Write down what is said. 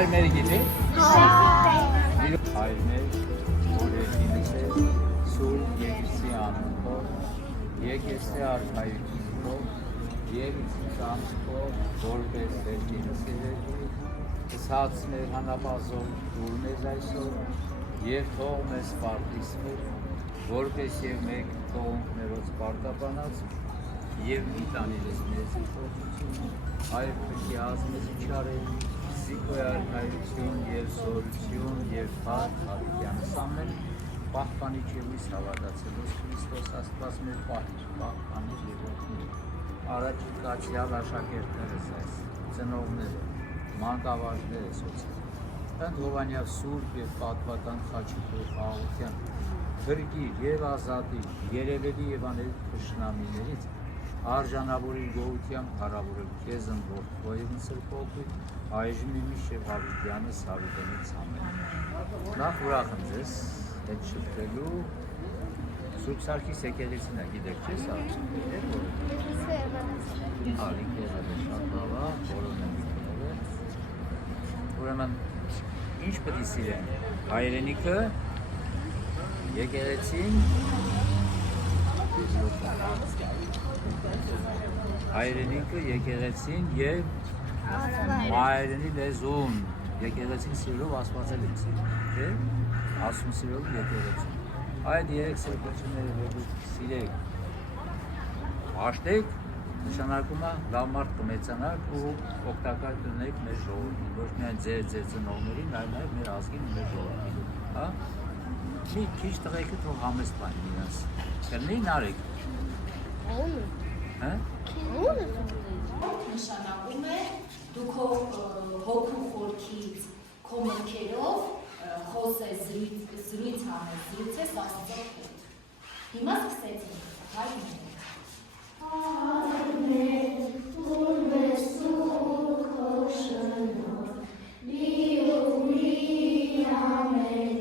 Հայրներ գիտի։ Հայրներ, օրենքինս է, սուր երկսի անունքով, եկեսի արխայությունով, և իցանքով, որպես վերքինս է վերքի, սացներ հանապազով դուր մեզ այսօր, և թող մեզ պարտիս մեր, որպես և մեկ թողունքներոց պարտապանած, և մի տանիրես մեզ իպոչություն, այր պրկի ազմեզ իչարել, զիկոյ արխայություն և զորություն և պարտ հարիկյանս ամեն, պահպանիչ և ույս հավատացելոս Քրիստոս աստված մեր պահպանիչ և օգնի, առաջի կացյալ աշակերտներս այս, ծնողները, մանկավարժները սոցիալ, Տանդ Հովանյավ սուրբ և պատվատան խաչիկով խաղաղության, գրգիր և ազատիր, երևելի և աների թշնամիներից, արժանավորիր գողությամբ հարավորել քեզ ընվորդվո և ընսրպոտույր, այժմ իմիշ և հավիտյանս հավիտենից ամեն։ Նախ ուրախ եմ ձեզ հետ շպրելու, Սուրբ Սարգիս եկեղեցին է, գիտեք չես արդյոք, ալիք եղել է շատ բավա, որոն եմ եկել է, ուրեմն ինչ պետք է սիրեն, հայրենիքը, եկեղեցին, հայրենիքը, եկեղեցին և հայրենի լեզուն, եկեղեցին սիրով ասվածել ենք սիրել, ասում սիրով եկեղեցին, այդ երեք սրբությունները որ դուք սիրեք, աշտեք, նշանակում է լավ մարդ կմեծանաք ու օգտակար կլինեք մեր ժողովրդին, ոչ միայն ձեր ծնողներին, այլ նաև մեր ազգին ու մեր ժողովրդին, հա? Մի քիչ տղեկը թող համեստ բանին իրենց, կլինեին արեք։ Հա? Նշանակում է դու քո հոգու խորքից, քո մտքերով խոսես, զրույց անես, զրույցես Աստծո հետ։ Հիմա սկսեցինք, հայրներ։ Հայրներ, որ մեզ սուր քո շնորհ, լիով լի ամեն